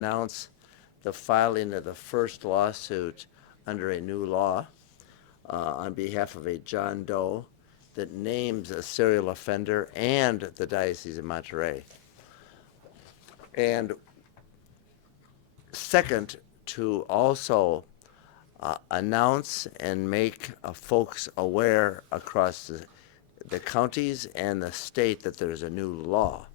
announce the filing of the first lawsuit under a new law on behalf of a John Doe that names a serial offender and the Diocese of Monterey. And second, to also announce and make folks aware across the counties and the state that there's a new law.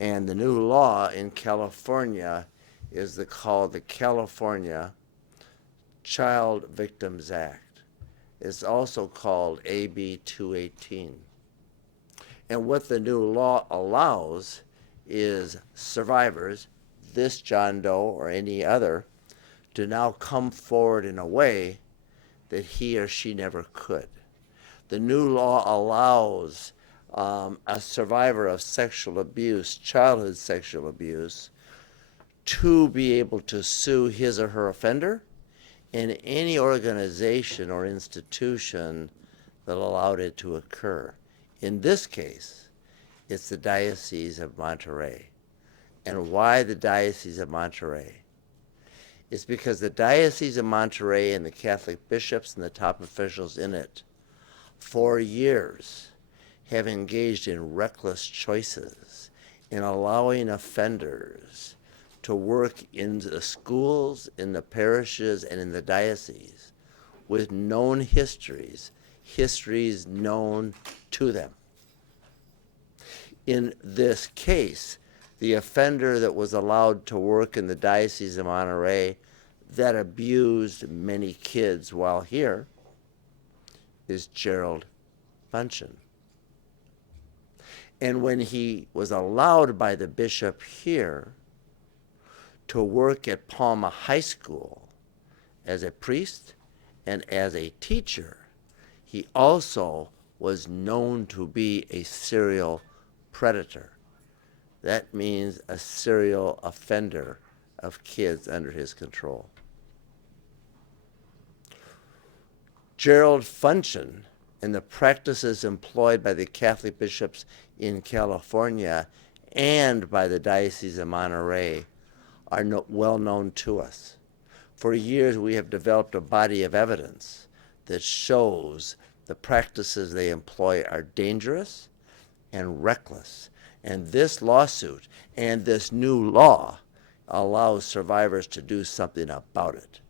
And the new law in California is called the California Child Victims Act. It's also called AB 218. And what the new law allows is survivors, this John Doe or any other, to now come forward in a way that he or she never could. The new law allows a survivor of sexual abuse, childhood sexual abuse, to be able to sue his or her offender and any organization or institution that allowed it to occur. In this case, it's the Diocese of Monterey. And why the Diocese of Monterey? It's because the Diocese of Monterey and the Catholic bishops and the top officials in it, for years, have engaged in reckless choices in allowing offenders to work in the schools, in the parishes, and in the diocese with known histories known to them. In this case, the offender that was allowed to work in the Diocese of Monterey that abused many kids while here is Gerald Funcheon. And when he was allowed by the bishop here to work at Palma High School as a priest and as a teacher, he also was known to be a serial predator. That means a serial offender of kids under his control. Gerald Funcheon and the practices employed by the Catholic bishops in California and by the Diocese of Monterey are well known to us. For years, we have developed a body of evidence that shows the practices they employ are dangerous and reckless. And this lawsuit and this new law allows survivors to do something about it,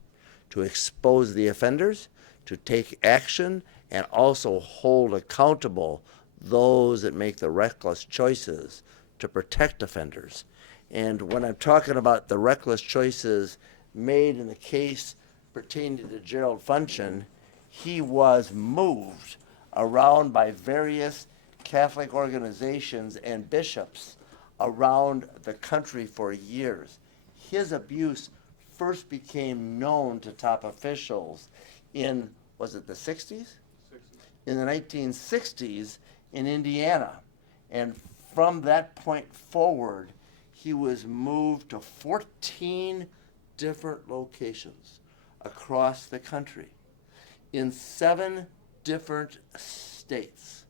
to expose the offenders, to take action, and also hold accountable those that make the reckless choices to protect offenders. And when I'm talking about the reckless choices made in the case pertaining to Gerald Funcheon, he was moved around by various Catholic organizations and bishops around the country for years. His abuse first became known to top officials in, was it the 60s? In the 1960s in Indiana. And from that point forward, he was moved to 14 different locations across the country in 7 different states.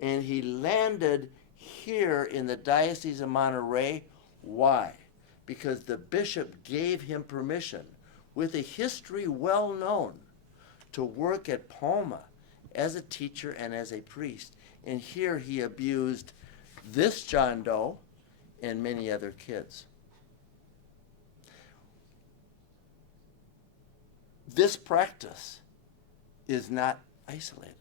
And he landed here in the Diocese of Monterey. Why? Because the bishop gave him permission, with a history well known, to work at Palma as a teacher and as a priest. And here he abused this John Doe and many other kids. This practice is not isolated.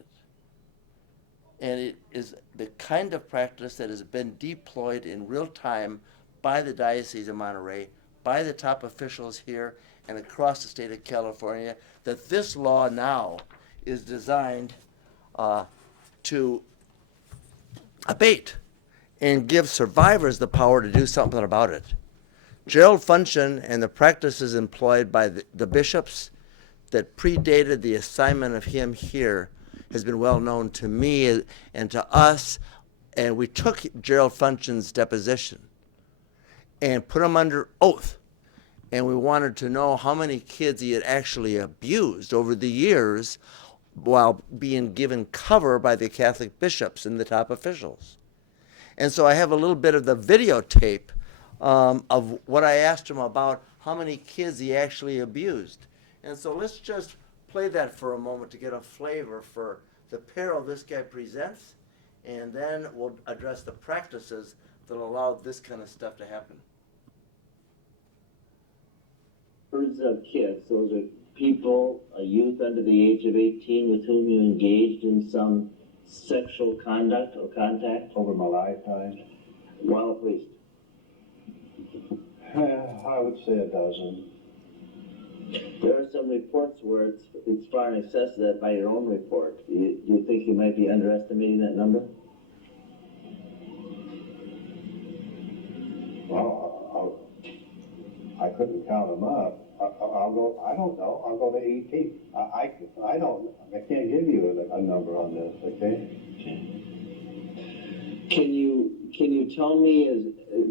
And it is the kind of practice that has been deployed in real time by the Diocese of Monterey, by the top officials here and across the state of California, that this law now is designed to abate and give survivors the power to do something about it. Gerald Funcheon and the practices employed by the bishops that predated the assignment of him here has been well known to me and to us, and we took Gerald Funcheon's deposition and put him under oath, and we wanted to know how many kids he had actually abused over the years while being given cover by the Catholic bishops and the top officials. And so I have a little bit of the videotape of what I asked him about how many kids he actually abused. And so let's just play that for a moment to get a flavor for the peril this guy presents, and then we'll address the practices that allow this kind of stuff to happen. Birds of kids, those are people, a youth under the age of 18 with whom you engaged in some sexual conduct or contact Over my lifetime, while a priest. I would say a dozen. There are some reports where it's far in excess of that by your own report. Do you think you might be underestimating that number? Well, I couldn't count them up. I'll go. I don't know. I'll go to 18. I don't. I can't give you a number on this. Okay. Can you tell me as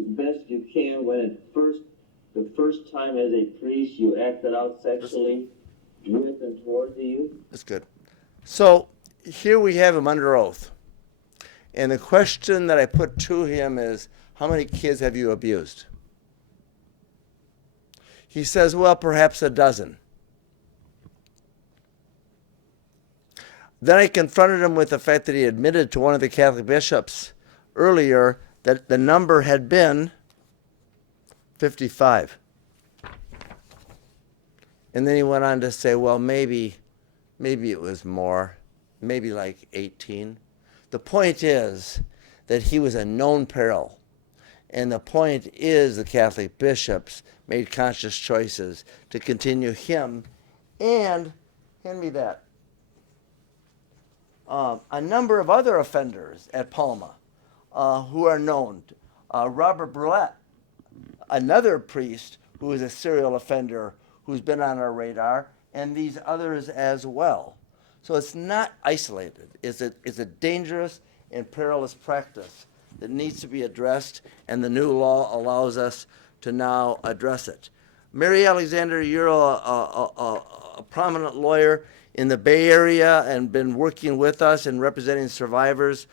best you can when the first time as a priest you acted out sexually with and towards the youth? That's good. So here we have him under oath. And the question that I put to him is, how many kids have you abused? He says, well, perhaps a dozen. Then I confronted him with the fact that he admitted to one of the Catholic bishops earlier that the number had been 55. And then he went on to say, well, maybe it was more, maybe like 18. The point is that he was a known peril. And the point is the Catholic bishops made conscious choices to continue him and, hand me that, a number of other offenders at Palma who are known. Robert Burlett, another priest who is a serial offender who's been on our radar, and these others as well. So it's not isolated. It's a dangerous and perilous practice that needs to be addressed, and the new law allows us to now address it. Mary Alexander, you're a prominent lawyer in the Bay Area and been working with us and representing survivors,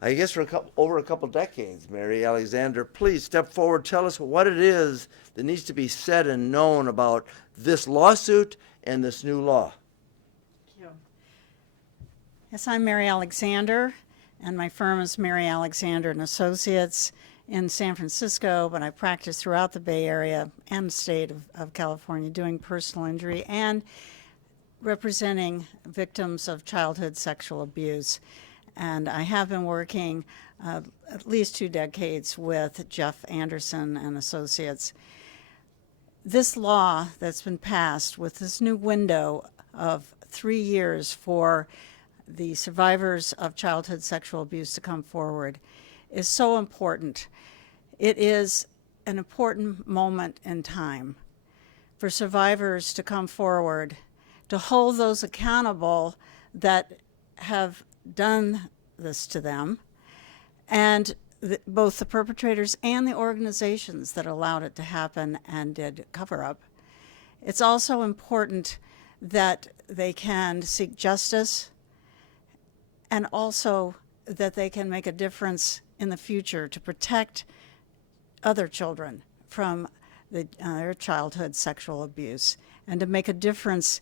I guess, for over a couple decades. Mary Alexander, please step forward. Tell us what it is that needs to be said and known about this lawsuit and this new law. Thank you. Yes, I'm Mary Alexander, and my firm is Mary Alexander and Associates in San Francisco, but I practice throughout the Bay Area and the state of California doing personal injury and representing victims of childhood sexual abuse. And I have been working at least 2 decades with Jeff Anderson and Associates. This law that's been passed with this new window of 3 years for the survivors of childhood sexual abuse to come forward is so important. It is an important moment in time for survivors to come forward, to hold those accountable that have done this to them, and both the perpetrators and the organizations that allowed it to happen and did cover up. It's also important that they can seek justice and also that they can make a difference in the future to protect other children from their childhood sexual abuse and to make a difference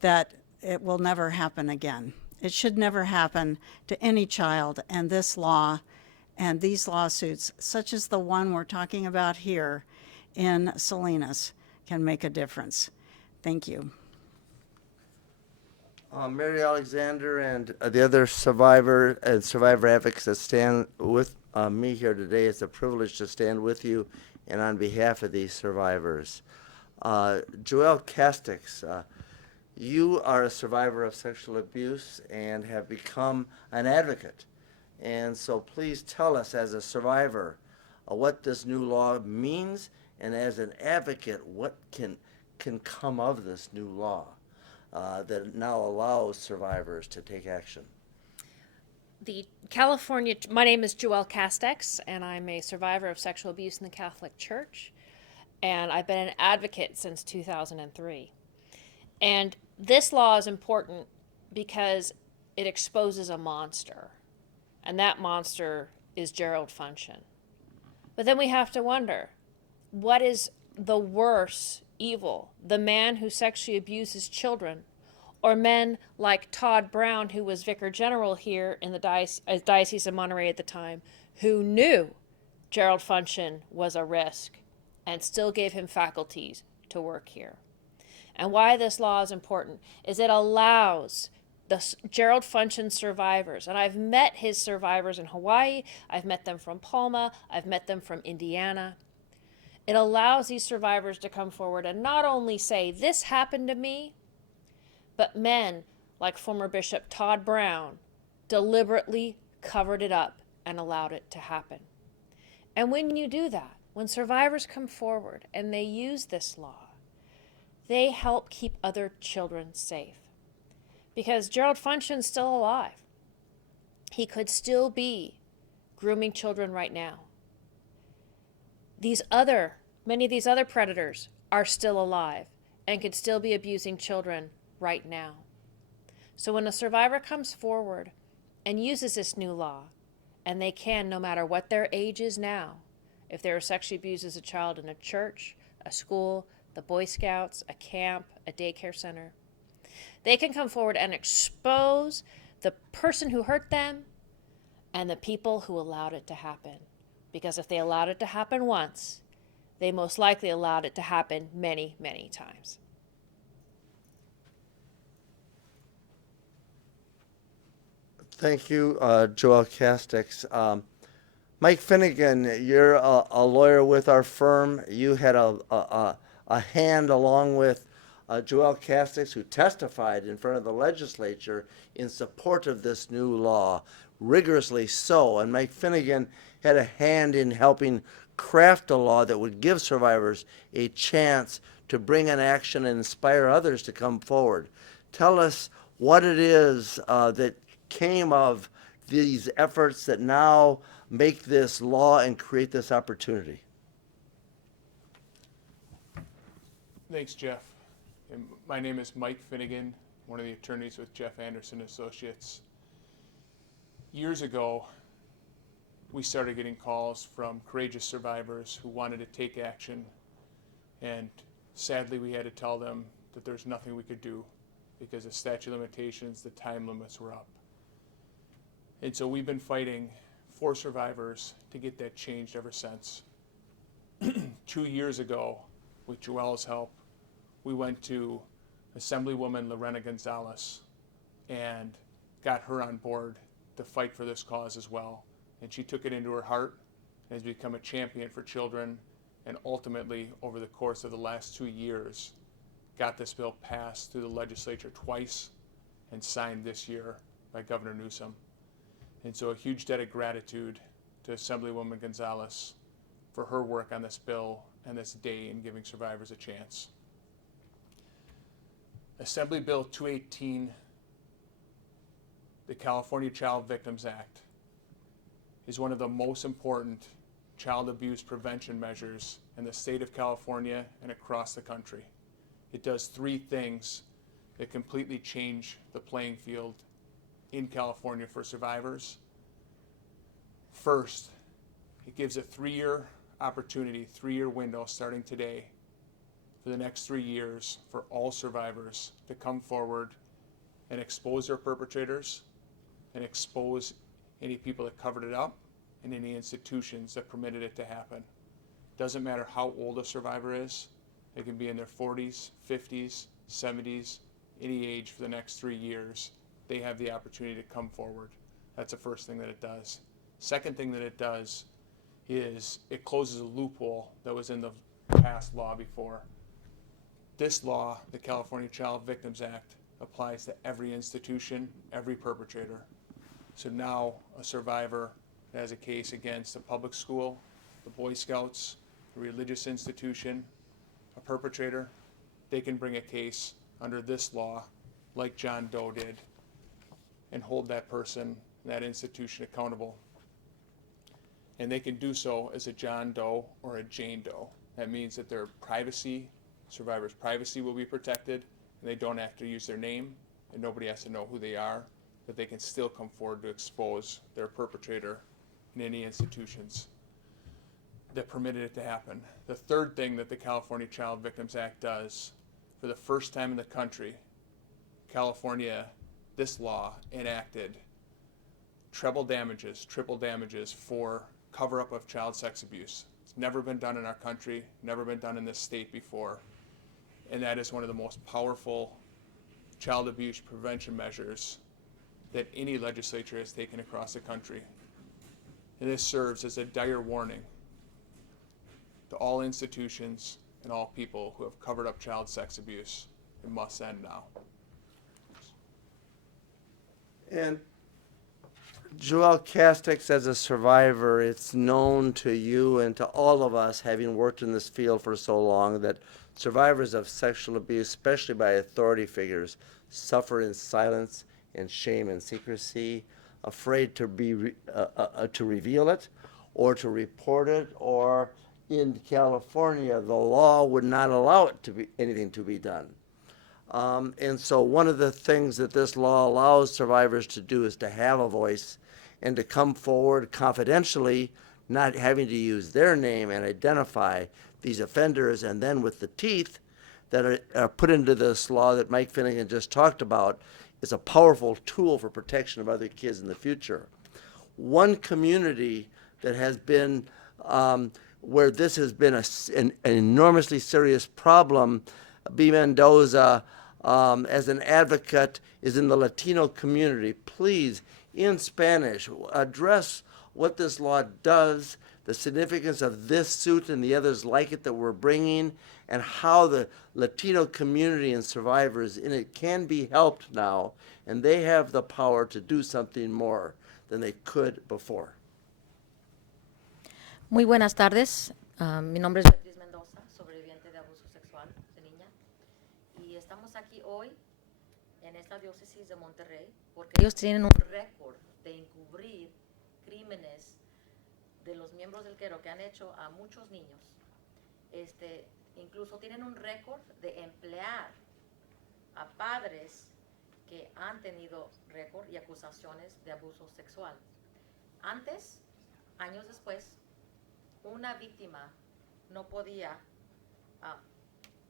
that it will never happen again. It should never happen to any child, and this law and these lawsuits, such as the one we're talking about here in Salinas, can make a difference. Thank you. Mary Alexander and the other survivor advocates that stand with me here today, it's a privilege to stand with you and on behalf of these survivors. Joelle Casteix, you are a survivor of sexual abuse and have become an advocate. And so please tell us, as a survivor, what this new law means, and as an advocate, what can come of this new law that now allows survivors to take action. My name is Joelle Casteix, and I'm a survivor of sexual abuse in the Catholic Church, and I've been an advocate since 2003. And this law is important because it exposes a monster, and that monster is Gerald Funcheon. But then we have to wonder, what is the worse evil? The man who sexually abuses children, or men like Todd Brown, who was Vicar General here in the Diocese of Monterey at the time, who knew Gerald Funcheon was a risk and still gave him faculties to work here. And why this law is important is it allows the Gerald Funcheon survivors, and I've met his survivors in Hawaii, I've met them from Palma, I've met them from Indiana. It allows these survivors to come forward and not only say, this happened to me, but men like former Bishop Todd Brown deliberately covered it up and allowed it to happen. And when you do that, when survivors come forward and they use this law, they help keep other children safe. Because Gerald Funcheon's still alive. He could still be grooming children right now. Many of these other predators are still alive and could still be abusing children right now. So when a survivor comes forward and uses this new law, and they can, no matter what their age is now, if they were sexually abused as a child in a church, a school, the Boy Scouts, a camp, a daycare center, they can come forward and expose the person who hurt them and the people who allowed it to happen. Because if they allowed it to happen once, they most likely allowed it to happen many, many times. Thank you, Joelle Casteix. Mike Finnegan, you're a lawyer with our firm. You had a hand along with Joelle Casteix, who testified in front of the legislature in support of this new law, rigorously so. And Mike Finnegan had a hand in helping craft a law that would give survivors a chance to bring an action and inspire others to come forward. Tell us what it is that came of these efforts that now make this law and create this opportunity. Thanks, Jeff. And my name is Mike Finnegan, one of the attorneys with Jeff Anderson Associates. Years ago, we started getting calls from courageous survivors who wanted to take action, and sadly we had to tell them that there's nothing we could do because the statute of limitations, the time limits were up. And so we've been fighting for survivors to get that changed ever since. 2 years ago, with Joelle's help, we went to Assemblywoman Lorena Gonzalez and got her on board to fight for this cause as well. And she took it into her heart and has become a champion for children, and ultimately, over the course of the last 2 years, got this bill passed through the legislature twice and signed this year by Governor Newsom. And so a huge debt of gratitude to Assemblywoman Gonzalez for her work on this bill and this day in giving survivors a chance. Assembly Bill 218, the California Child Victims Act, is one of the most important child abuse prevention measures in the state of California and across the country. It does 3 things that completely change the playing field in California for survivors. First, it gives a 3-year opportunity, 3-year window starting today for the next 3 years for all survivors to come forward and expose their perpetrators and expose any people that covered it up and any institutions that permitted it to happen. Doesn't matter how old a survivor is. They can be in their 40s, 50s, 70s, any age for the next 3 years. They have the opportunity to come forward. That's the first thing that it does. Second thing that it does is it closes a loophole that was in the past law before. This law, the California Child Victims Act, applies to every institution, every perpetrator. So now a survivor that has a case against a public school, the Boy Scouts, a religious institution, a perpetrator, they can bring a case under this law like John Doe did and hold that person, that institution accountable. And they can do so as a John Doe or a Jane Doe. That means that their privacy, survivors' privacy will be protected, and they don't have to use their name, and nobody has to know who they are, but they can still come forward to expose their perpetrator in any institutions. that permitted it to happen. The third thing that the California Child Victims Act does, for the first time in the country, California, this law enacted triple damages for cover-up of child sex abuse. It's never been done in our country, never been done in this state before, and that is one of the most powerful child abuse prevention measures that any legislature has taken across the country. And this serves as a dire warning to all institutions and all people who have covered up child sex abuse. It must end now. And Joelle Casteix, as a survivor, it's known to you and to all of us, having worked in this field for so long, that survivors of sexual abuse, especially by authority figures, suffer in silence and shame and secrecy, afraid to to reveal it or to report it, or in California, the law would not allow it to be anything to be done. And so one of the things that this law allows survivors to do is to have a voice and to come forward confidentially, not having to use their name and identify these offenders, and then with the teeth that are put into this law that Mike Finnegan just talked about, is a powerful tool for protection of other kids in the future. One community that has been where this has been an enormously serious problem, B. Mendoza, as an advocate, is in the Latino community. Please, in Spanish, address what this law does, the significance of this suit and the others like it that we're bringing, and how the Latino community and survivors in it can be helped now, and they have the power to do something more than they could before. Muy buenas tardes. Mi nombre es Beatriz Mendoza, sobreviviente de abuso sexual de niña. Y estamos aquí hoy en esta diócesis de Monterrey porque ellos tienen un récord de encubrir crímenes de los miembros del clero que han hecho a muchos niños. Incluso tienen un récord de emplear a padres que han tenido récord y acusaciones de abuso sexual. Antes, años después, una víctima no podía,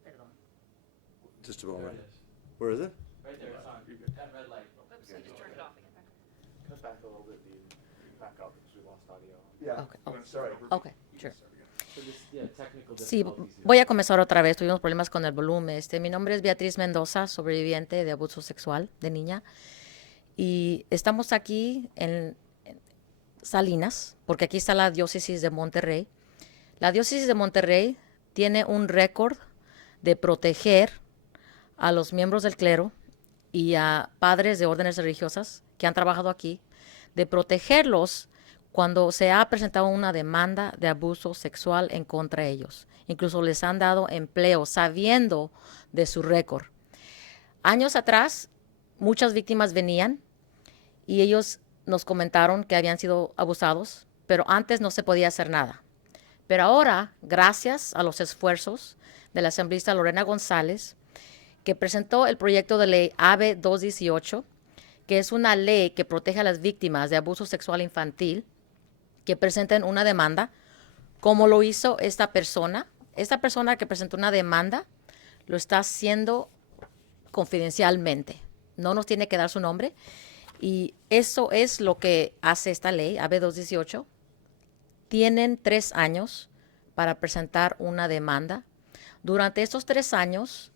perdón. Just a moment. Where is it? Right there, it's on. That red light. Oops, I just turned it off again. Cut back a little bit, back up because we lost audio. Yeah. Okay. I'm sorry. Okay, sure. So just, yeah, technical Sí, difficulties here. voy a comenzar otra vez. Tuvimos problemas con el volumen. Mi nombre es Beatriz Mendoza, sobreviviente de abuso sexual de niña. Y estamos aquí en Salinas, porque aquí está la diócesis de Monterrey. La diócesis de Monterrey tiene un récord de proteger a los miembros del clero y a padres de órdenes religiosas que han trabajado aquí, de protegerlos cuando se ha presentado una demanda de abuso sexual en contra de ellos. Incluso les han dado empleo sabiendo de su récord. Años atrás, muchas víctimas venían y ellos nos comentaron que habían sido abusados, pero antes no se podía hacer nada. Pero ahora, gracias a los esfuerzos de la asambleísta Lorena González, que presentó el proyecto de ley AB 218, que es una ley que protege a las víctimas de abuso sexual infantil, que presenten una demanda, como lo hizo esta persona. Esta persona que presentó una demanda lo está haciendo confidencialmente. No nos tiene que dar su nombre. Y eso es lo que hace esta ley, AB 218. Tienen 3 años para presentar una demanda. Durante estos 3 años,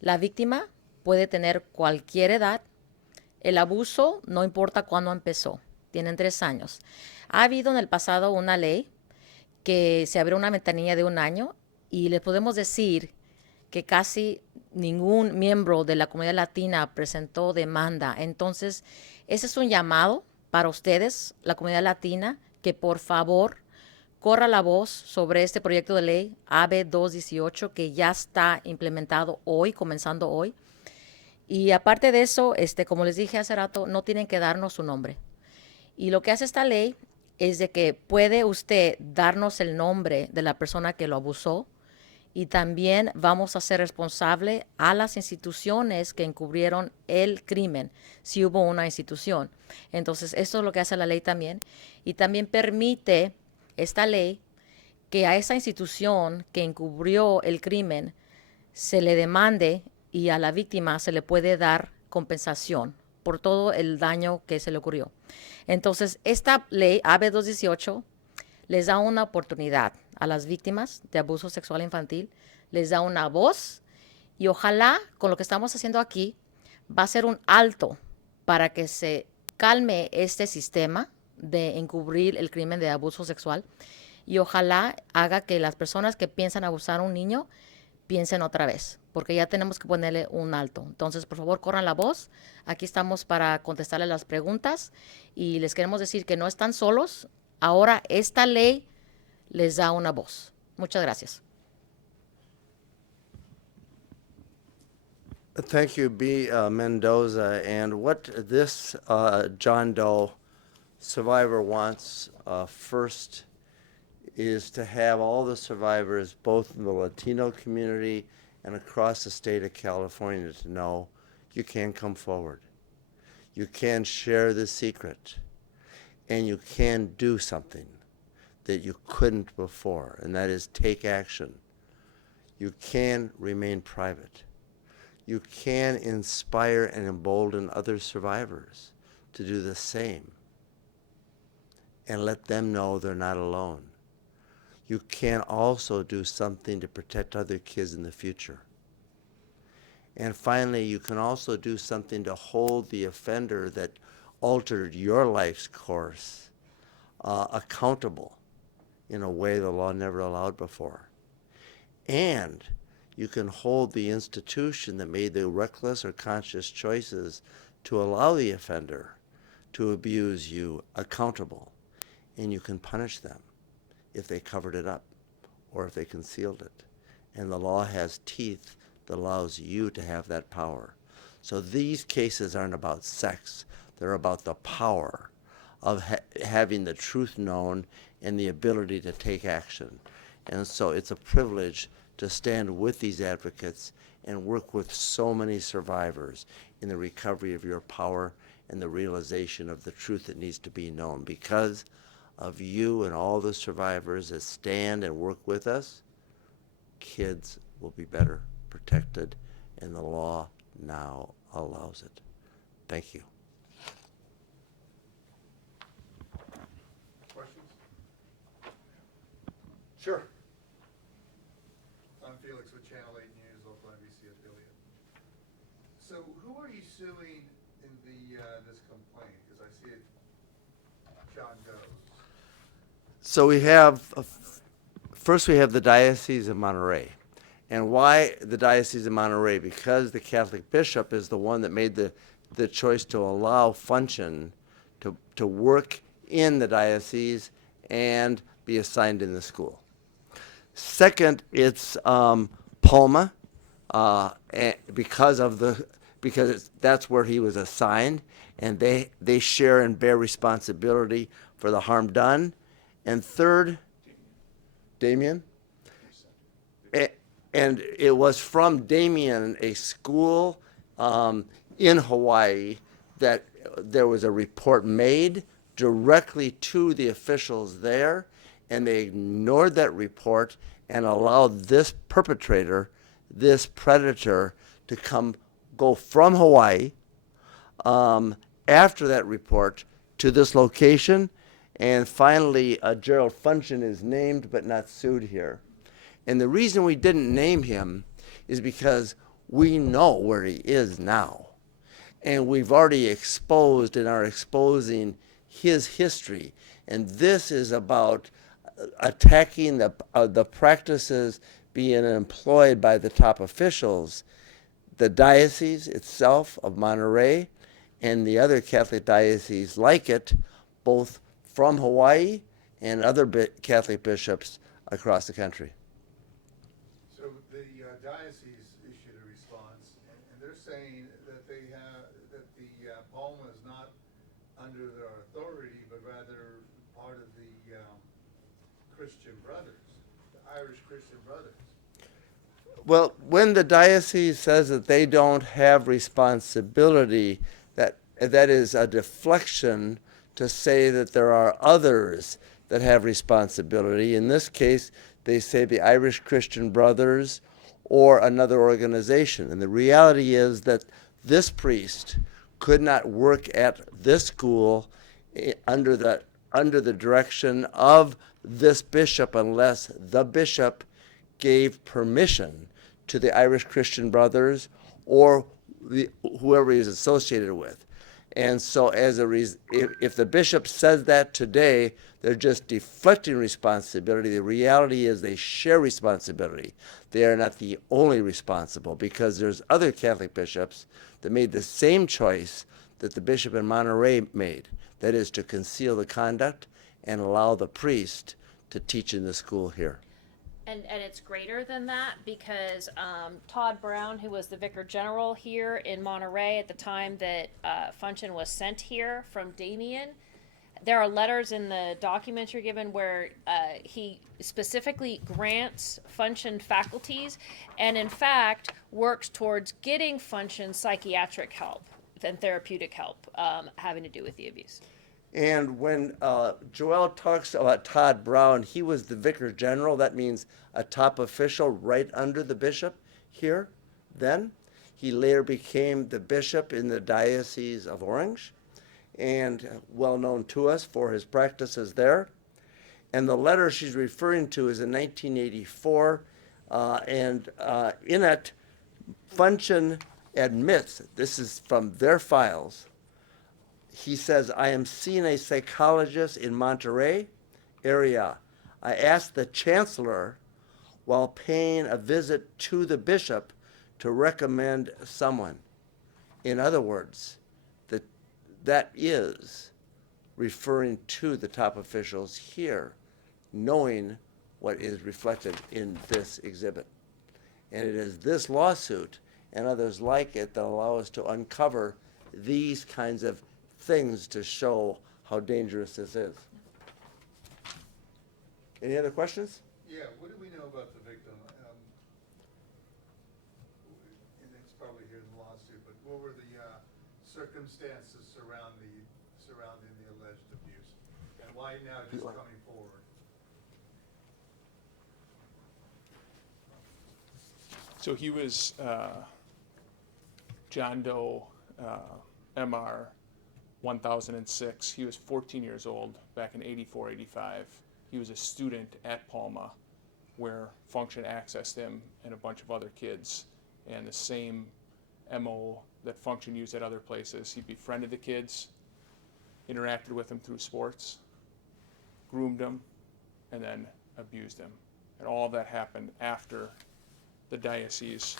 la víctima puede tener cualquier edad. El abuso no importa cuándo empezó. Tienen 3 años. Ha habido en el pasado una ley que se abrió una ventanilla de 1 año y les podemos decir que casi ningún miembro de la comunidad latina presentó demanda. Entonces, ese es un llamado para ustedes, la comunidad latina, que por favor corra la voz sobre este proyecto de ley AB 218 que ya está implementado hoy, comenzando hoy. Y aparte de eso, como les dije hace rato, no tienen que darnos su nombre. Y lo que hace esta ley es de que puede usted darnos el nombre de la persona que lo abusó y también vamos a ser responsable a las instituciones que encubrieron el crimen, si hubo una institución. Entonces, esto es lo que hace la ley también. Y también permite esta ley que a esa institución que encubrió el crimen se le demande y a la víctima se le puede dar compensación por todo el daño que se le ocurrió. Entonces, esta ley, AB 218, les da una oportunidad a las víctimas de abuso sexual infantil, les da una voz y ojalá con lo que estamos haciendo aquí va a ser un alto para que se calme este sistema de encubrir el crimen de abuso sexual y ojalá haga que las personas que piensan abusar a un niño piensen otra vez, porque ya tenemos que ponerle un alto. Entonces, por favor, corran la voz. Aquí estamos para contestarle las preguntas y les queremos decir que no están solos. Ahora esta ley les da una voz. Muchas gracias. Thank you, B. Mendoza. And what this John Doe survivor wants first is to have all the survivors, both in the Latino community and across the state of California, to know you can come forward. You can share the secret, and you can do something that you couldn't before, and that is take action. You can remain private. You can inspire and embolden other survivors to do the same and let them know they're not alone. You can also do something to protect other kids in the future. And finally, you can also do something to hold the offender that altered your life's course accountable in a way the law never allowed before. And you can hold the institution that made the reckless or conscious choices to allow the offender to abuse you accountable. And you can punish them if they covered it up or if they concealed it. And the law has teeth that allows you to have that power. So these cases aren't about sex. They're about the power of having the truth known and the ability to take action. And so it's a privilege to stand with these advocates and work with so many survivors in the recovery of your power and the realization of the truth that needs to be known. Because of you and all the survivors that stand and work with us, kids will be better protected, and the law now allows it. Thank you. Questions? Sure. I'm Felix with Channel 8 News, local NBC affiliate. So who are you suing in this complaint? Because I see it, John Doe. So we have, first we have the Diocese of Monterey. And why the Diocese of Monterey? Because the Catholic bishop is the one that made the choice to allow Funcheon to work in the diocese and be assigned in the school. Second, it's Palma, because that's where he was assigned, and they share and bear responsibility for the harm done. And third, Damien. And it was from Damien, a school in Hawaii, that there was a report made directly to the officials there, and they ignored that report and allowed this perpetrator, this predator, to go from Hawaii after that report to this location. And finally, Gerald Funcheon is named but not sued here. And the reason we didn't name him is because we know where he is now. And we've already exposed and are exposing his history. And this is about attacking the practices being employed by the top officials, the diocese itself of Monterey and the other Catholic dioceses like it, both from Hawaii and other Catholic bishops across the country. So the diocese issued a response, and they're saying that the Palma is not under their authority, but rather part of the Christian Brothers, the Irish Christian Brothers. Well, when the diocese says that they don't have responsibility, that is a deflection to say that there are others that have responsibility. In this case, they say the Irish Christian Brothers or another organization. And the reality is that this priest could not work at this school under the direction of this bishop unless the bishop gave permission to the Irish Christian Brothers or whoever he is associated with. And so if the bishop says that today, they're just deflecting responsibility. The reality is they share responsibility. They are not the only responsible, because there's other Catholic bishops that made the same choice that the bishop in Monterey made. That is to conceal the conduct and allow the priest to teach in the school here. And it's greater than that, because Todd Brown, who was the vicar general here in Monterey at the time that Funcheon was sent here from Damien, there are letters in the documents you're given where he specifically grants Funcheon faculties and in fact works towards getting Funcheon psychiatric help and therapeutic help having to do with the abuse. And when Joelle talks about Todd Brown, he was the vicar general. That means a top official right under the bishop here then. He later became the bishop in the Diocese of Orange, and well known to us for his practices there. And the letter she's referring to is in 1984, and in it, Funcheon admits, this is from their files, he says, I am seeing a psychologist in Monterey area. I asked the chancellor while paying a visit to the bishop to recommend someone. In other words, that is referring to the top officials here, knowing what is reflected in this exhibit. And it is this lawsuit and others like it that allow us to uncover these kinds of things to show how dangerous this is. Any other questions? Yeah, what do we know about the victim? And it's probably here in the lawsuit, but what were the circumstances surrounding the alleged abuse? And why now just coming forward? So he was John Doe MR 1006. He was 14 years old back in 84, 85. He was a student at Palma where Funcheon accessed him and a bunch of other kids, and the same MO that Funcheon used at other places. He befriended the kids, interacted with them through sports, groomed them, and then abused them. And all of that happened after the diocese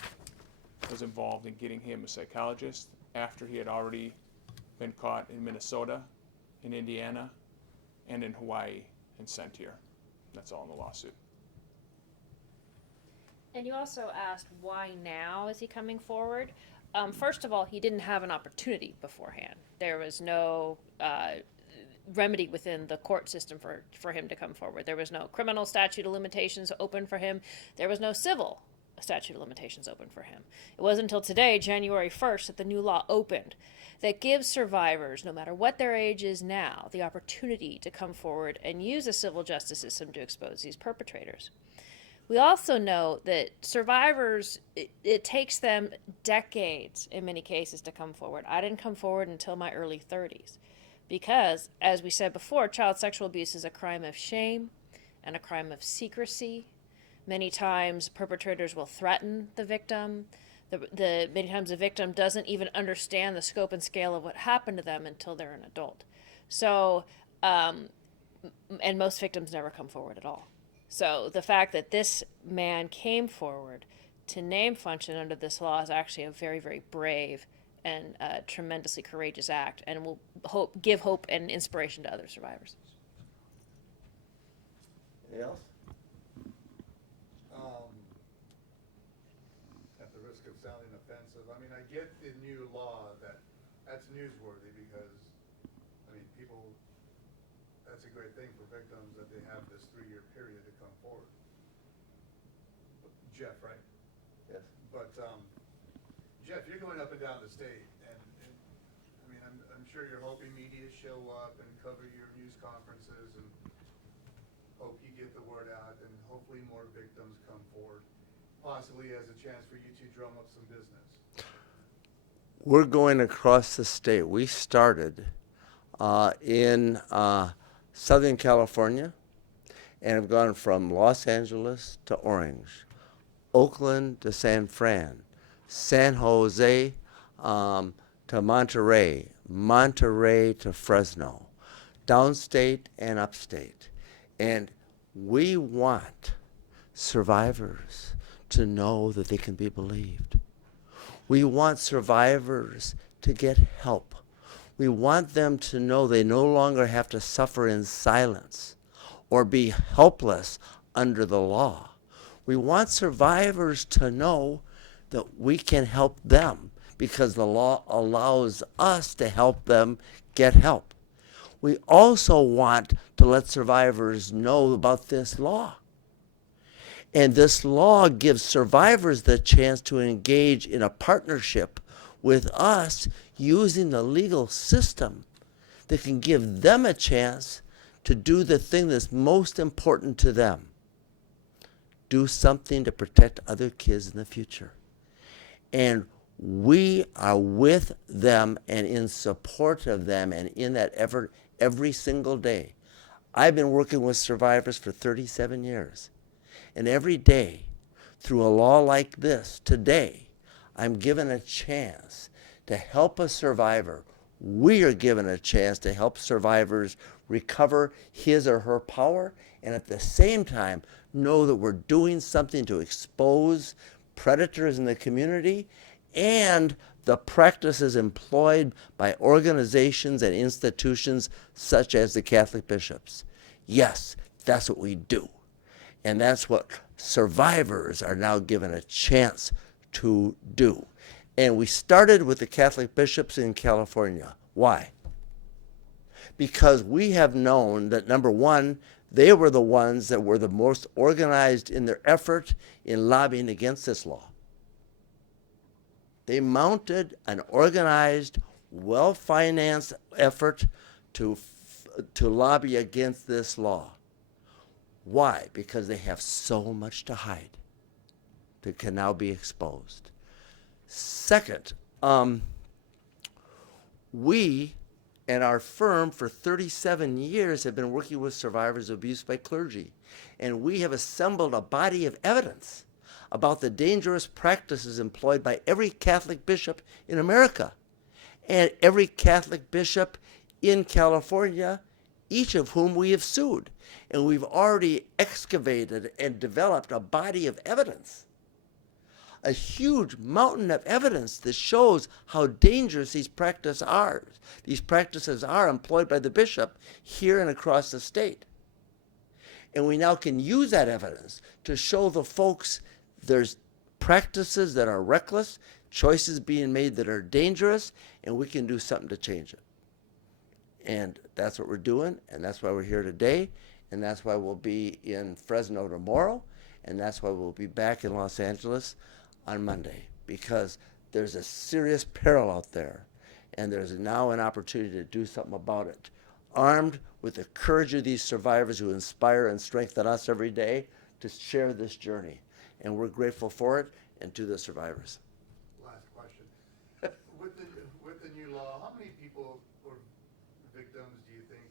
was involved in getting him a psychologist, after he had already been caught in Minnesota, in Indiana, and in Hawaii and sent here. That's all in the lawsuit. And you also asked why now is he coming forward? First of all, he didn't have an opportunity beforehand. There was no remedy within the court system for him to come forward. There was no criminal statute of limitations open for him. There was no civil statute of limitations open for him. It wasn't until today, January 1st, that the new law opened that gives survivors, no matter what their age is now, the opportunity to come forward and use the civil justice system to expose these perpetrators. We also know that survivors, it takes them decades in many cases to come forward. I didn't come forward until my early 30s because, as we said before, child sexual abuse is a crime of shame and a crime of secrecy. Many times perpetrators will threaten the victim. Many times the victim doesn't even understand the scope and scale of what happened to them until they're an adult. So, and most victims never come forward at all. So the fact that this man came forward to name Funcheon under this law is actually a very, very brave and tremendously courageous act, and will give hope and inspiration to other survivors. Anything else? At the risk of sounding offensive, I mean, I get the new law that's newsworthy because, I mean, people, that's a great thing for victims that they have this 3-year period to come forward. Jeff, right? Yes. But, Jeff, you're going up and down the state, and I mean, I'm sure you're hoping media show up and cover your news conferences, and hope you get the word out and hopefully more victims come forward, possibly as a chance for you to drum up some business? We're going across the state. We started in Southern California and have gone from Los Angeles to Orange, Oakland to San Fran, San Jose to Monterey, Monterey to Fresno, downstate and upstate. And we want survivors to know that they can be believed. We want survivors to get help. We want them to know they no longer have to suffer in silence or be helpless under the law. We want survivors to know that we can help them because the law allows us to help them get help. We also want to let survivors know about this law. And this law gives survivors the chance to engage in a partnership with us using the legal system that can give them a chance to do the thing that's most important to them. Do something to protect other kids in the future. And we are with them and in support of them and in that effort every single day. I've been working with survivors for 37 years. And every day, through a law like this, today, I'm given a chance to help a survivor. We are given a chance to help survivors recover his or her power and at the same time know that we're doing something to expose predators in the community and the practices employed by organizations and institutions such as the Catholic bishops. Yes, that's what we do. And that's what survivors are now given a chance to do. And we started with the Catholic bishops in California. Why? Because we have known that, number one, they were the ones that were the most organized in their effort in lobbying against this law. They mounted an organized, well-financed effort to lobby against this law. Why? Because they have so much to hide that can now be exposed. Second, we and our firm for 37 years have been working with survivors of abuse by clergy, and we have assembled a body of evidence about the dangerous practices employed by every Catholic bishop in America and every Catholic bishop in California, each of whom we have sued. And we've already excavated and developed a body of evidence, a huge mountain of evidence that shows how dangerous these practices are. These practices are employed by the bishop here and across the state. And we now can use that evidence to show the folks there's practices that are reckless, choices being made that are dangerous, and we can do something to change it. And that's what we're doing, and that's why we're here today, and that's why we'll be in Fresno tomorrow, and that's why we'll be back in Los Angeles on Monday, because there's a serious peril out there, and there's now an opportunity to do something about it. Armed with the courage of these survivors who inspire and strengthen us every day to share this journey. And we're grateful for it, and to the survivors. Last question. With the new law, how many people or victims do you think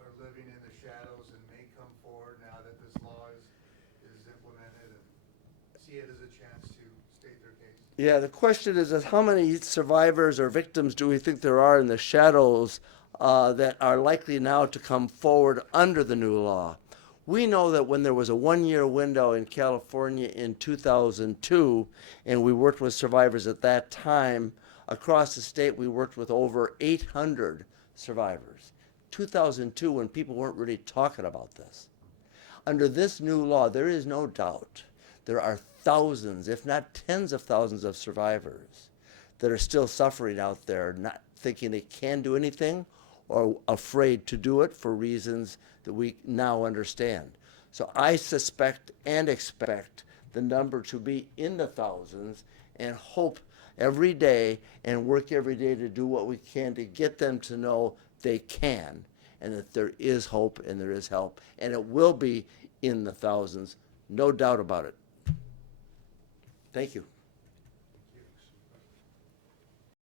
are living in the shadows and may come forward now that this law is implemented and see it as a chance to state their case? Yeah, the question is how many survivors or victims do we think there are in the shadows that are likely now to come forward under the new law? We know that when there was a one-year window in California in 2002, and we worked with survivors at that time, across the state we worked with over 800 survivors. 2002, when people weren't really talking about this. Under this new law, there is no doubt there are thousands, if not tens of thousands of survivors that are still suffering out there, not thinking they can do anything or afraid to do it for reasons that we now understand. So I suspect and expect the number to be in the thousands, and hope every day and work every day to do what we can to get them to know they can and that there is hope and there is help, and it will be in the thousands, no doubt about it. Thank you.